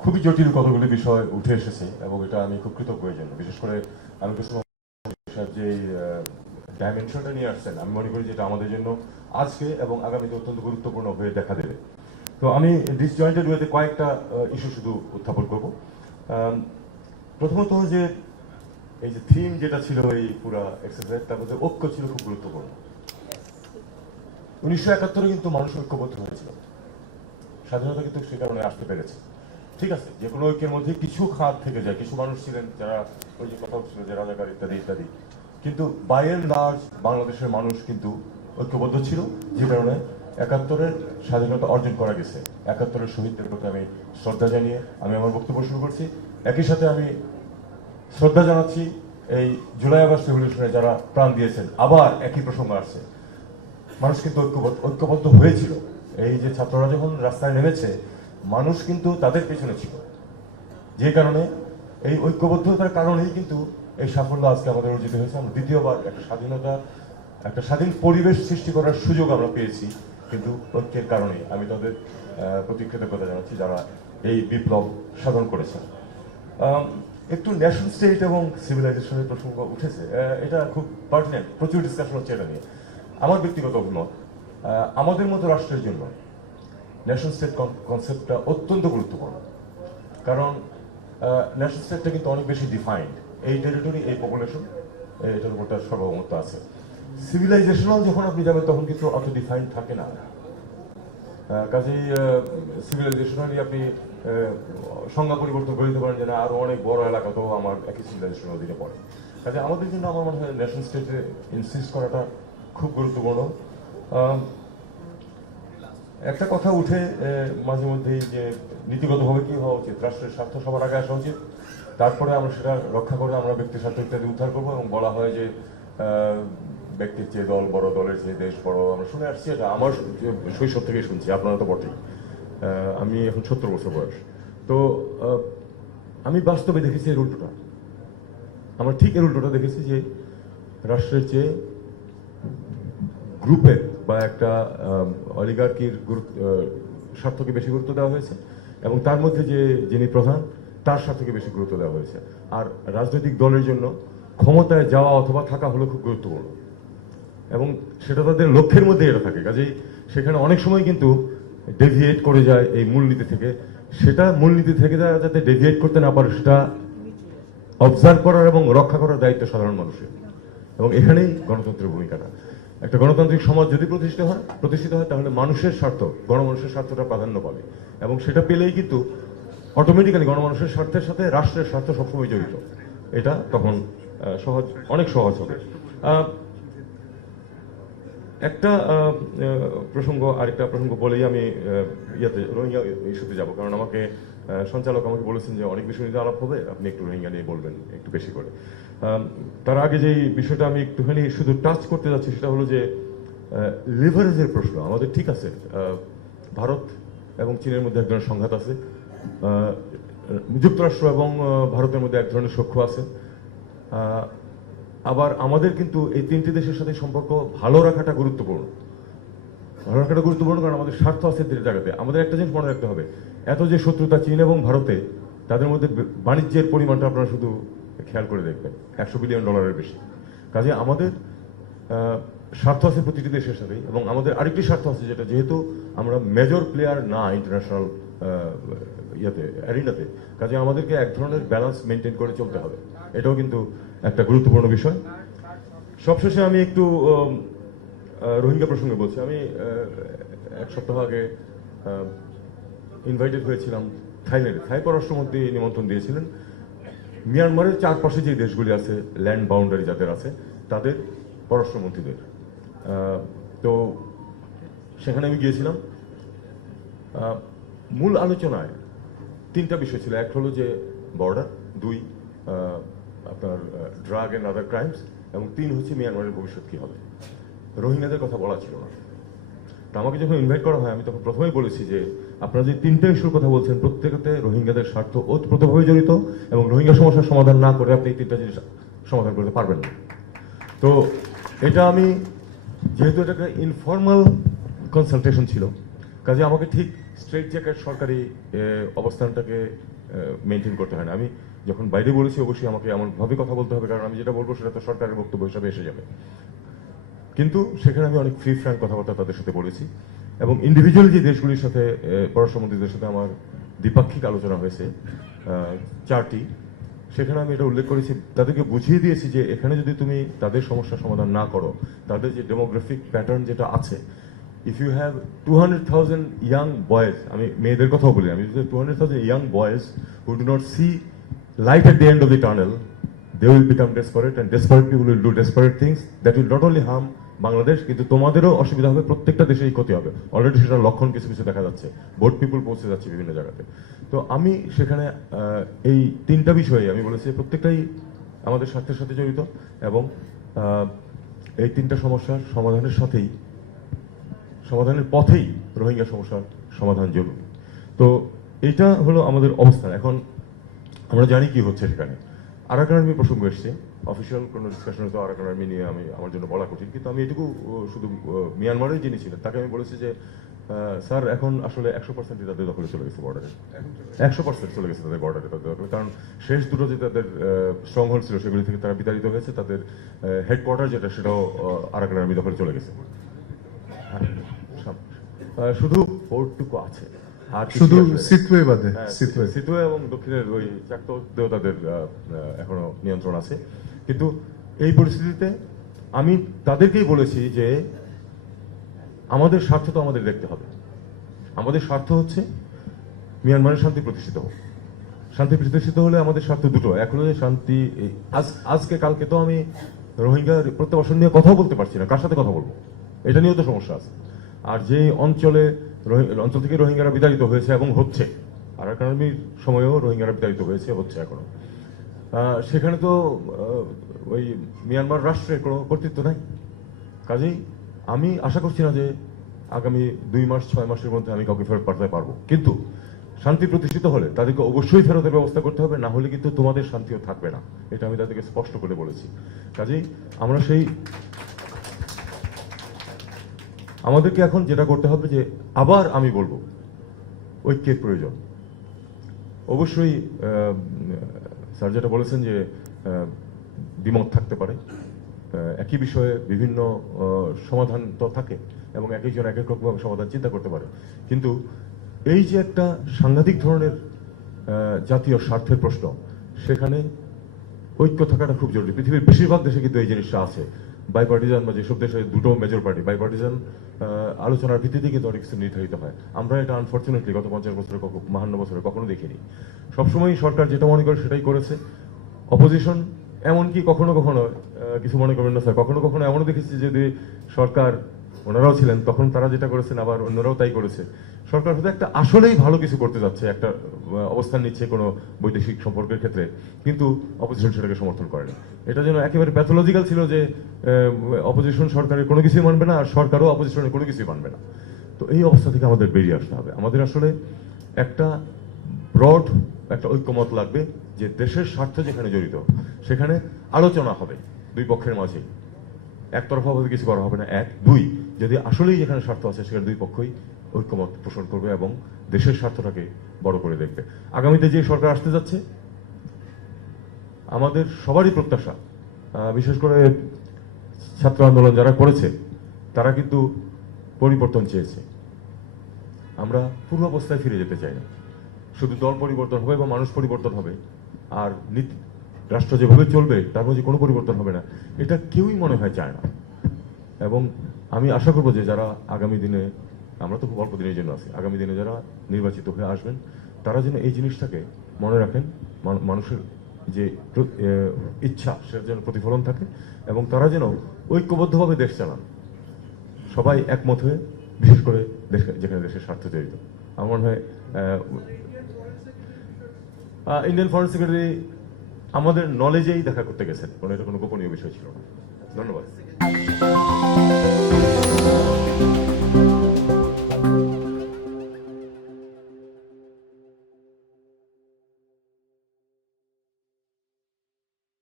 খুবই জটিল কতগুলি বিষয় উঠে এসেছে এবং এটা আমি খুব কৃতজ্ঞ এই জন্য। বিশেষ করে আমি কিছু যে ডাইমেনশনটা নিয়ে আসছেন, আমি মনে করি যে এটা আমাদের জন্য আজকে এবং আগামীতে অত্যন্ত গুরুত্বপূর্ণ হয়ে দেখা দেবে। তো আমি ডিসজয়েন্টেড ওয়েতে কয়েকটা ইস্যু শুধু উত্থাপন করব। প্রথমত যে এই যে থিম যেটা ছিল এই পুরা এক্সারসাইজ, তার মধ্যে ঐক্য ছিল খুব গুরুত্বপূর্ণ। 1971 কিন্তু মানুষ ঐক্যবদ্ধ হয়েছিল, স্বাধীনতা কিন্তু সে কারণে আসতে পেরেছে। ঠিক আছে, যে কোনো ঐক্যের মধ্যে কিছু খাত থেকে যায়, কিছু মানুষ ছিলেন যারা ওই যে কথা ছিল যে রাজাকার ইত্যাদি ইত্যাদি, কিন্তু বাই এন্ড লার্জ বাংলাদেশের মানুষ কিন্তু ঐক্যবদ্ধ ছিল, যে কারণে 71-এর স্বাধীনতা অর্জন করা গেছে। 71-এর শহীদদের প্রতি আমি শ্রদ্ধা জানিয়ে আমি আমার বক্তব্য শুরু করছি। একই সাথে আমি শ্রদ্ধা জানাচ্ছি এই জুলাই আগস্ট রেভলিউশনে যারা প্রাণ দিয়েছেন। আবার একই প্রসঙ্গ আসছে, মানুষ কিন্তু ঐক্যবদ্ধ হয়েছিল। এই যে ছাত্ররা যখন রাস্তায় নেমেছে, মানুষ কিন্তু তাদের পেছনে ছিল, যে কারণে এই ঐক্যবদ্ধতার কারণেই কিন্তু এই সাফল্য আজকে আমাদের অর্জিত হয়েছে। আমরা দ্বিতীয়বার একটা স্বাধীনতা, একটা স্বাধীন পরিবেশ সৃষ্টি করার সুযোগ আমরা পেয়েছি, কিন্তু ঐক্যের কারণেই। আমি তাদের প্রতি কৃতজ্ঞতা জানাচ্ছি যারা এই বিপ্লব সাধন করেছেন। একটু ন্যাশন স্টেট এবং সিভিলাইজেশনের প্রসঙ্গ উঠেছে, এটা খুব পার্টিনেন্ট, প্রচুর ডিসকাশন হচ্ছে এটা নিয়ে। আমার ব্যক্তিগত অভিমত, আমাদের মতো রাষ্ট্রের জন্য ন্যাশন স্টেট কনসেপ্টটা অত্যন্ত গুরুত্বপূর্ণ। কারণ ন্যাশন স্টেটটা কিন্তু অনেক বেশি ডিফাইন্ড, এই টেরিটরি, এই পপুলেশন, এটার উপর তার সার্বভৌমত্ব আছে। সিভিলাইজেশনাল যখন আপনি যাবেন তখন কিন্তু অত ডিফাইন্ড থাকে না। কাজেই সিভিলাইজেশনালি আপনি সংজ্ঞা পরিবর্তন করে দিতে পারেন যে না, আরো অনেক বড় এলাকাতেও আমার একই সিভিলাইজেশনের অধীনে পড়ে। কাজে আমাদের জন্য আমার মনে হয় ন্যাশন স্টেটে ইনসিস্ট করাটা খুব গুরুত্বপূর্ণ। একটা কথা উঠে মাঝে মধ্যেই যে নীতিগতভাবে কি হওয়া উচিত, রাষ্ট্রের স্বার্থ সবার আগে আসা উচিত, তারপরে আমরা সেটা রক্ষা করে আমরা ব্যক্তি স্বার্থ ইত্যাদি উদ্ধার করবো। এবং বলা হয় যে ব্যক্তির চেয়ে দল বড়, দলের চেয়ে দেশ বড়, আমরা শুনে আসছি। এটা আমার শৈশব থেকেই শুনছি, আপনারা তো বটেই। আমি এখন 70 বছর বয়স। তো আমি বাস্তবে দেখেছি এর উল্টোটা। আমরা ঠিক এর উল্টোটা দেখেছি যে রাষ্ট্রের চেয়ে গ্রুপের বা একটা অলিগার্কির স্বার্থকে বেশি গুরুত্ব দেওয়া হয়েছে, এবং তার মধ্যে যে যিনি প্রধান তার স্বার্থকে বেশি গুরুত্ব দেওয়া হয়েছে। আর রাজনৈতিক দলের জন্য ক্ষমতায় যাওয়া অথবা থাকা হলো খুব গুরুত্বপূর্ণ, এবং সেটা তাদের লক্ষ্যের মধ্যে এটা থাকে। কাজেই সেখানে অনেক সময় কিন্তু ডেভিয়েট করে যায় এই মূলনীতি থেকে। সেটা মূলনীতি থেকে যাতে ডেভিয়েট করতে না পারে, সেটা অবজার্ভ করার এবং রক্ষা করার দায়িত্ব সাধারণ মানুষের। এবং এখানেই গণতন্ত্রের ভূমিকাটা। একটা গণতান্ত্রিক সমাজ যদি প্রতিষ্ঠিত হয় তাহলে মানুষের স্বার্থ, গণমানুষের স্বার্থটা প্রাধান্য পাবে, এবং সেটা পেলেই কিন্তু অটোমেটিক্যালি গণমানুষের স্বার্থের সাথে রাষ্ট্রের স্বার্থ সবসময় জড়িত। এটা তখন অনেক সহজ হবে। একটা আরেকটা প্রসঙ্গ বলেই আমি রোহিঙ্গা ইস্যুতে যাব, কারণ আমাকে সঞ্চালক আমাকে বলেছেন যে অনেক বিষয় নিয়ে আলাপ হবে, আপনি একটু রোহিঙ্গা নিয়ে বলবেন একটু বেশি করে। তার আগে যে বিষয়টা আমি একটুখানি শুধু টাচ করতে যাচ্ছি সেটা হলো যে লিভারেজের প্রশ্ন। আমাদের ঠিক আছে, ভারত এবং চীনের মধ্যে এক ধরনের সংঘাত আছে, যুক্তরাষ্ট্র এবং ভারতের মধ্যে এক ধরনের সখ্য আছে। আবার আমাদের কিন্তু এই তিনটি দেশের সাথে সম্পর্ক ভালো রাখাটা গুরুত্বপূর্ণ। কারণ আমাদের স্বার্থ আছে তিনটি জায়গাতে। আমাদের একটা জিনিস মনে রাখতে হবে, এত যে শত্রুতা চীন এবং ভারতে, তাদের মধ্যে বাণিজ্যের পরিমাণটা আপনারা শুধু খেয়াল করে দেখবেন, $100 বিলিয়ন বেশি। কাজে আমাদের স্বার্থ আছে প্রতিটি দেশের সাথেই, এবং আমাদের আরেকটি স্বার্থ আছে যেটা, যেহেতু আমরা মেজর প্লেয়ার না ইন্টারন্যাশনাল অ্যারিনাতে, কাজে আমাদেরকে এক ধরনের ব্যালেন্স মেনটেন করে চলতে হবে। এটাও কিন্তু একটা গুরুত্বপূর্ণ বিষয়। সবশেষে আমি একটু রোহিঙ্গা প্রসঙ্গে বলছি। আমি এক সপ্তাহ আগে ইনভাইটেড হয়েছিলাম থাইল্যান্ডে। থাই পররাষ্ট্রমন্ত্রী নিমন্ত্রণ দিয়েছিলেন। মিয়ানমারের চারপাশে যে দেশগুলি আছে, ল্যান্ড বাউন্ডারি যাদের আছে, তাদের পররাষ্ট্রমন্ত্রীদের। তো সেখানে আমি গিয়েছিলাম। মূল আলোচনায় তিনটা বিষয় ছিল। এক হলো যে বর্ডার, দুই আপনার ড্রাগ অ্যান্ড আদার ক্রাইমস, এবং তিন হচ্ছে মিয়ানমারের ভবিষ্যৎ কী হবে। রোহিঙ্গাদের কথা বলা ছিল না। তা আমাকে যখন ইনভাইট করা হয়, আমি তখন প্রথমেই বলেছি যে আপনারা যে তিনটা ইস্যুর কথা বলছেন, প্রত্যেকতে রোহিঙ্গাদের স্বার্থ ওতপ্রোতভাবে জড়িত, এবং রোহিঙ্গা সমস্যার সমাধান না করে আপনি এই তিনটা জিনিস সমাধান করতে পারবেন না। তো এটা আমি, যেহেতু এটা একটা ইনফর্মাল কনসালটেশন ছিল, কাজে আমাকে ঠিক স্ট্রেট জ্যাকেট সরকারি অবস্থানটাকে মেনটেন করতে হয় না। আমি যখন বাইরে বলেছি অবশ্যই আমাকে এমনভাবে কথা বলতে হবে, কারণ আমি যেটা বলবো সেটা তো সরকারের বক্তব্য হিসাবে এসে যাবে। কিন্তু সেখানে আমি অনেক ফ্রি ফ্র্যাঙ্ক কথাবার্তা তাদের সাথে বলেছি, এবং ইন্ডিভিজুয়াল যে দেশগুলির সাথে পররাষ্ট্রমন্ত্রীদের সাথে আমার দ্বিপাক্ষিক আলোচনা হয়েছে 4টি, সেখানে আমি এটা উল্লেখ করেছি, তাদেরকে বুঝিয়ে দিয়েছি যে এখানে যদি তুমি তাদের সমস্যার সমাধান না করো, তাদের যে ডেমোগ্রাফিক প্যাটার্ন যেটা আছে, if you have 200,000 young boys, আমি মেয়েদের কথাও বলি, আমি 200,000 young boys who do not see light at the end of the tunnel, they will become desperate, and desperate people will do desperate things that will not only harm Bangladesh, কিন্তু তোমাদেরও অসুবিধা হবে, প্রত্যেকটা দেশেই ক্ষতি হবে। অলরেডি সেটা লক্ষণ কিছু কিছু দেখা যাচ্ছে, বোট পিপুল পৌঁছে যাচ্ছে বিভিন্ন জায়গাতে। তো আমি সেখানে এই 3টা বিষয়ে আমি বলেছি প্রত্যেকটাই আমাদের স্বার্থের সাথে জড়িত, এবং এই 3টা সমস্যার সমাধানের পথেই রোহিঙ্গা সমস্যার সমাধান জরুরি। তো এটা হলো আমাদের অবস্থান। এখন আমরা জানি কি হচ্ছে সেখানে। আরাকান আর্মি প্রসঙ্গ এসছে, অফিসিয়াল কোনো ডিসকাশন হয়তো আরাকান আর্মি নিয়ে আমার জন্য বলা কঠিন, কিন্তু আমি এটুকু শুধু মিয়ানমারের যিনি ছিলেন তাকে আমি বলেছি যে স্যার এখন আসলে 100% তাদের দখলে চলে গেছে বর্ডারে, 100% চলে গেছে তাদের বর্ডারে তাদের দখলে, কারণ শেষ দুটো যে তাদের স্ট্রং হোল্ড ছিল সেগুলি থেকে তারা বিতাড়িত হয়েছে, তাদের হেডকোয়ার্টার যেটা সেটাও আরাকান আর্মি দখলে চলে গেছে। শুধু পোর্টটুকু আছে, আর শুধু সিটওয়ে বাদে, সিটওয়ে এবং দক্ষিণের ওই চাকতেও তাদের এখনো নিয়ন্ত্রণ আছে। কিন্তু এই পরিস্থিতিতে আমি তাদেরকেই বলেছি যে আমাদের স্বার্থ তো আমাদের দেখতে হবে। আমাদের স্বার্থ হচ্ছে মিয়ানমারের শান্তি প্রতিষ্ঠিত হোক। শান্তি প্রতিষ্ঠিত হলে আমাদের স্বার্থ দুটো, এক হলো যে শান্তি, আজকে কালকে তো আমি রোহিঙ্গা প্রত্যাবাসন নিয়ে কথাও বলতে পারছি না, কার সাথে কথা বলবো, এটা নিয়েও তো সমস্যা আছে। আর যে অঞ্চল থেকে রোহিঙ্গারা বিতাড়িত হয়েছে এবং হচ্ছে, আরাকান আর্মির সময়েও রোহিঙ্গারা বিতাড়িত হচ্ছে এখনো, সেখানে তো ওই মিয়ানমার রাষ্ট্রের কোনো কর্তৃত্ব নাই। কাজেই আমি আশা করছি না যে আগামী 2 মাস 6 মাসের মধ্যে আমি কাউকে ফেরত পাঠাতে পারবো, কিন্তু শান্তি প্রতিষ্ঠিত হলে তাদেরকে অবশ্যই ফেরতের ব্যবস্থা করতে হবে, না হলে কিন্তু তোমাদের শান্তিও থাকবে না, এটা আমি তাদেরকে স্পষ্ট করে বলেছি। কাজেই আমরা আমাদেরকে এখন যেটা করতে হবে যে, আবার আমি বলবো ঐক্যের প্রয়োজন। অবশ্যই স্যার যেটা বলেছেন যে দ্বিমত থাকতে পারে, একই বিষয়ে বিভিন্ন সমাধান তো থাকে, এবং এক একজন এক এক রকম সমাধান চিন্তা করতে পারে, কিন্তু এই যে একটা সাংঘাতিক ধরনের জাতীয় স্বার্থের প্রশ্ন, সেখানে ঐক্য থাকাটা খুব জরুরি। পৃথিবীর বেশিরভাগ দেশে কিন্তু এই জিনিসটা আছে। বাইপার্টিজান বা যেসব দেশে দুটো মেজর পার্টি, বাইপার্টিজান আলোচনার ভিত্তিতে কিন্তু অনেক কিছু নির্ধারিত হয়। আমরা এটা আনফর্চুনেটলি গত 50 বছরে 52 বছরে কখনো দেখিনি। সবসময় সরকার যেটা মনে করে সেটাই করেছে। অপোজিশন এমনকি কখনো কখনো, কিছু মনে করবেন না স্যার, কখনো কখনো এমনও দেখেছি যদি সরকার, ওনারাও ছিলেন তখন, তারা যেটা করেছেন আবার অন্যরাও তাই করেছে। সরকার হয়তো একটা আসলেই ভালো কিছু করতে যাচ্ছে, একটা অবস্থান নিচ্ছে কোনো বৈদেশিক সম্পর্কের ক্ষেত্রে, কিন্তু অপোজিশন সেটাকে সমর্থন করে না। এটা যেন একেবারে প্যাথোলজিক্যাল ছিল যে অপোজিশন সরকারের কোনো কিছুই মানবে না, আর সরকারও অপোজিশনের কোনো কিছুই মানবে না। তো এই অবস্থা থেকে আমাদের বেরিয়ে আসতে হবে। আমাদের আসলে একটা ব্রড একটা ঐক্যমত লাগবে যে দেশের স্বার্থ যেখানে জড়িত সেখানে আলোচনা হবে দুই পক্ষের মাঝে, একতরফাভাবে কিছু করা হবে না। 1, 2, যদি আসলেই যেখানে স্বার্থ আছে সেখানে দুই পক্ষই ঐক্যমত পোষণ করবে এবং দেশের স্বার্থটাকে বড় করে দেখবে। আগামীতে যে সরকার আসতে যাচ্ছে, আমাদের সবারই প্রত্যাশা, বিশেষ করে ছাত্র আন্দোলন যারা করেছে তারা কিন্তু পরিবর্তন চেয়েছে। আমরা পূর্বাবস্থায় ফিরে যেতে চাই না। শুধু দল পরিবর্তন হবে বা মানুষ পরিবর্তন হবে, আর রাষ্ট্র যেভাবে চলবে তার মধ্যে কোনো পরিবর্তন হবে না, এটা কেউই মনে হয় চায় না। এবং আমি আশা করবো যে যারা আগামী দিনে, আমরা তো খুব অল্প দিনের জন্য আছি, আগামী দিনে যারা নির্বাচিত হয়ে আসবেন তারা যেন এই জিনিসটাকে মনে রাখেন, মানুষের যে ইচ্ছা সেটা যেন প্রতিফলন থাকে, এবং তারা যেন ঐক্যবদ্ধভাবে দেশ চালান, সবাই একমত হয়ে, বিশেষ করে যেখানে দেশের স্বার্থ জড়িত। আমার মনে হয় ইন্ডিয়ান ফরেন সেক্রেটারি আমাদের নলেজেই দেখা করতে গেছেন, এটা কোনো গোপনীয় বিষয় ছিল না। ধন্যবাদ।